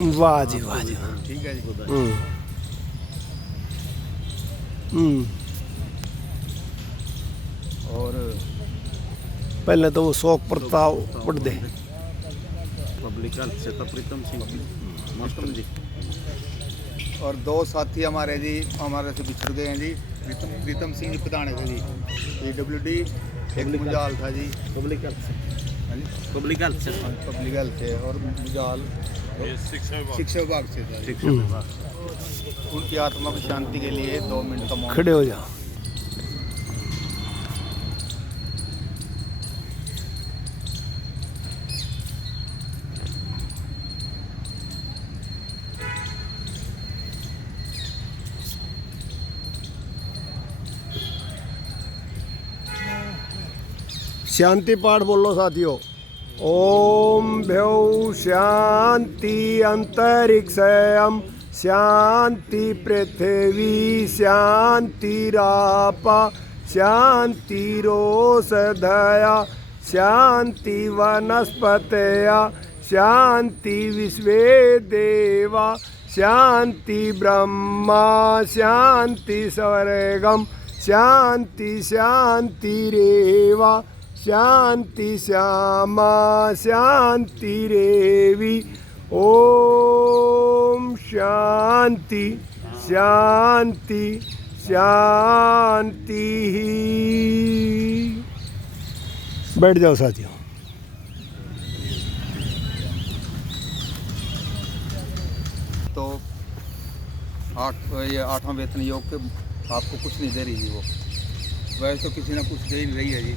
वाह जी वाह जी। ठीक है जी। और पहले तो वो शौक प्रताप पढ़ दे। पब्लिक हेल्थ से तो प्रीतम सिंह मास्टर जी। और दो साथी हमारे जी हमारे से बिछड़ गए हैं जी। प्रीतम सिंह जी पताने थे जी PWD, एक मुजाल था जी पब्लिक हेल्थ से। हाँ जी, पब्लिक हेल्थ से। पब्लिक हेल्थ से, और मुजाल शिक्षा विभाग से था जी। शिक्षा विभाग। उनकी आत्मा की शांति के लिए 2 मिनट का मौन। खड़े हो जाओ। शांति पाठ बोलो साथियों। ओम भ्यौ शांति अंतरिक्षयम शांति पृथ्वी शांतिरापा शांतिरोषधया शांति वनस्पतया शांति विश्वे देवा शांति ब्रह्मा शांति स्वर्गम शांति शांतिरेवा शांति श्यामा शांति रेवी। ओम शांति शांति शांति। बैठ जाओ साथियों। तो ये 8वां वेतन योग के आपको कुछ नहीं दे रही जी वो। वैसे तो किसी ना कुछ दे ही रही है जी।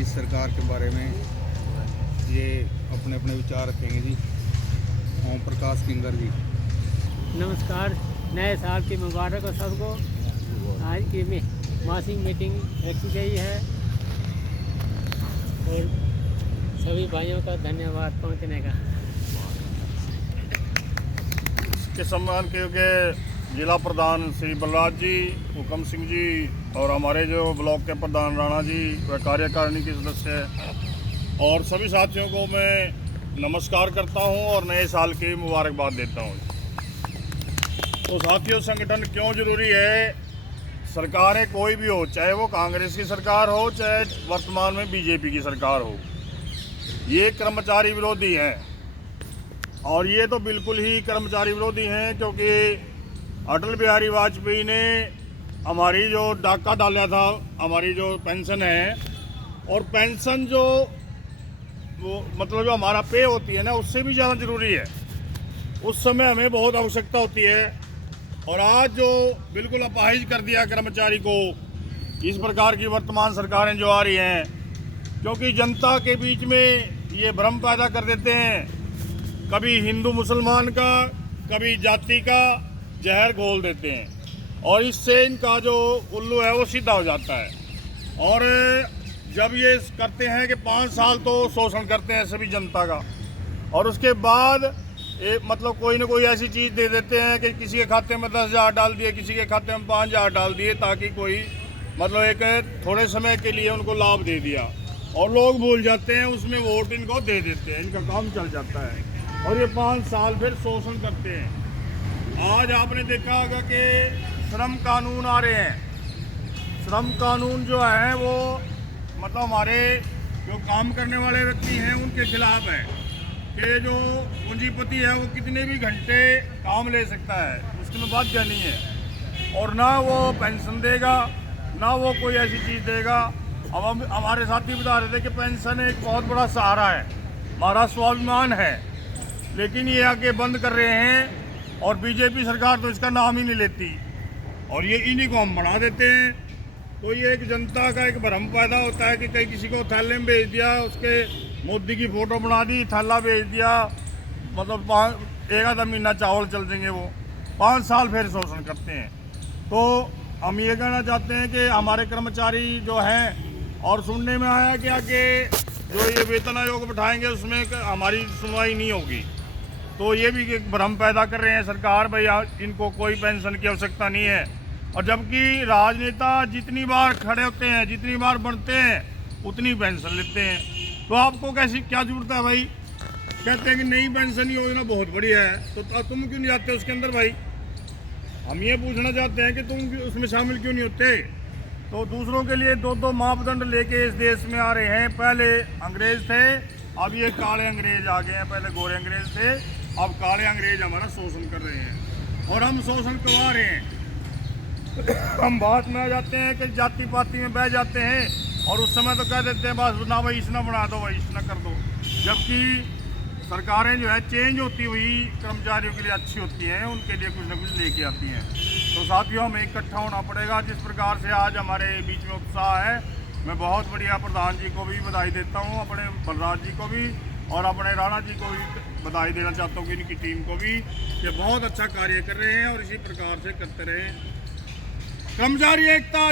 इस सरकार के बारे में ये अपने अपने विचार रखेंगे जी। ओम प्रकाश किंगर जी। नमस्कार, नए साल की मुबारक हो सबको। आज की मासिक मीटिंग रखी गई है और सभी भाइयों का धन्यवाद पहुंचने का। के सम्मान के जिला प्रधान श्री बलराज जी, हुकम सिंह जी और हमारे जो ब्लॉक के प्रधान राणा जी व कार्यकारिणी के सदस्य और सभी साथियों को मैं नमस्कार करता हूं और नए साल की मुबारकबाद देता हूं। तो साथियों, संगठन क्यों ज़रूरी है? सरकारें कोई भी हो, चाहे वो कांग्रेस की सरकार हो चाहे वर्तमान में बीजेपी की सरकार हो, ये कर्मचारी विरोधी हैं। और ये तो बिल्कुल ही कर्मचारी विरोधी हैं क्योंकि अटल बिहारी वाजपेयी ने हमारी जो डाका डाला था, हमारी जो पेंशन है, और पेंशन जो वो मतलब जो हमारा पे होती है ना, उससे भी ज़्यादा ज़रूरी है। उस समय हमें बहुत आवश्यकता होती है। और आज जो बिल्कुल अपाहिज कर दिया कर्मचारी को इस प्रकार की वर्तमान सरकारें जो आ रही हैं, क्योंकि जनता के बीच में ये भ्रम पैदा कर देते हैं, कभी हिंदू मुसलमान का कभी जाति का जहर घोल देते हैं और इससे इनका जो उल्लू है वो सीधा हो जाता है। और जब ये करते हैं कि 5 साल तो शोषण करते हैं सभी जनता का, और उसके बाद मतलब कोई ना कोई ऐसी चीज़ दे देते हैं कि किसी के खाते में 10,000 डाल दिए, किसी के खाते में 5,000 डाल दिए, ताकि कोई मतलब एक थोड़े समय के लिए उनको लाभ दे दिया और लोग भूल जाते हैं, उसमें वोट इनको दे देते हैं, इनका काम चल जाता है और ये 5 साल फिर शोषण करते हैं। आज आपने देखा होगा कि श्रम कानून आ रहे हैं। श्रम कानून जो है वो मतलब हमारे जो काम करने वाले व्यक्ति हैं उनके खिलाफ है कि जो पूंजीपति है वो कितने भी घंटे काम ले सकता है, उसमें बाध्य नहीं है, और ना वो पेंशन देगा ना वो कोई ऐसी चीज़ देगा। अब हम हमारे साथी बता रहे थे कि पेंशन एक बहुत बड़ा सहारा है, हमारा स्वाभिमान है, लेकिन ये आगे बंद कर रहे हैं और बीजेपी सरकार तो इसका नाम ही नहीं लेती और ये इन्हीं को हम बढ़ा देते हैं। तो ये एक जनता का एक भ्रम पैदा होता है कि कहीं किसी को थैले में भेज दिया, उसके मोदी की फ़ोटो बना दी, थैला भेज दिया, मतलब 1 महीना चावल चल देंगे, वो 5 साल फिर शोषण करते हैं। तो हम ये कहना चाहते हैं कि हमारे कर्मचारी जो हैं, और सुनने में आया कि आगे जो ये वेतन आयोग बैठाएंगे उसमें हमारी सुनवाई नहीं होगी, तो ये भी एक भ्रम पैदा कर रहे हैं सरकार, भाई इनको कोई पेंशन की आवश्यकता नहीं है। और जबकि राजनेता जितनी बार खड़े होते हैं, जितनी बार बनते हैं, उतनी पेंशन लेते हैं। तो आपको कैसी क्या जरूरत है भाई? कहते हैं कि नई पेंशन योजना बहुत बढ़िया है, तो तुम क्यों नहीं जाते उसके अंदर भाई? हम ये पूछना चाहते हैं कि तुम उसमें शामिल क्यों नहीं होते? तो दूसरों के लिए दो दो मापदंड लेके इस देश में आ रहे हैं। पहले अंग्रेज थे, अब ये काले अंग्रेज आ गए हैं। पहले गोरे अंग्रेज थे, अब काले अंग्रेज हमारा शोषण कर रहे हैं और हम शोषण करवा रहे हैं। हम बात में आ जाते हैं कि जाति पाति में बह जाते हैं और उस समय तो कह देते हैं बस ना वही इसना बना दो, वही इसना कर दो। जबकि सरकारें जो है चेंज होती हुई कर्मचारियों के लिए अच्छी होती हैं, उनके लिए कुछ ना कुछ लेके आती हैं। तो साथियों, हमें इकट्ठा होना पड़ेगा। जिस प्रकार से आज हमारे बीच में उत्साह है, मैं बहुत बढ़िया प्रधान जी को भी बधाई देता हूँ, अपने बलराज जी को भी और अपने राणा जी को भी बधाई देना चाहता हूँ कि इनकी टीम को भी, ये बहुत अच्छा कार्य कर रहे हैं और इसी प्रकार से करते रहें। कर्मचारी एकता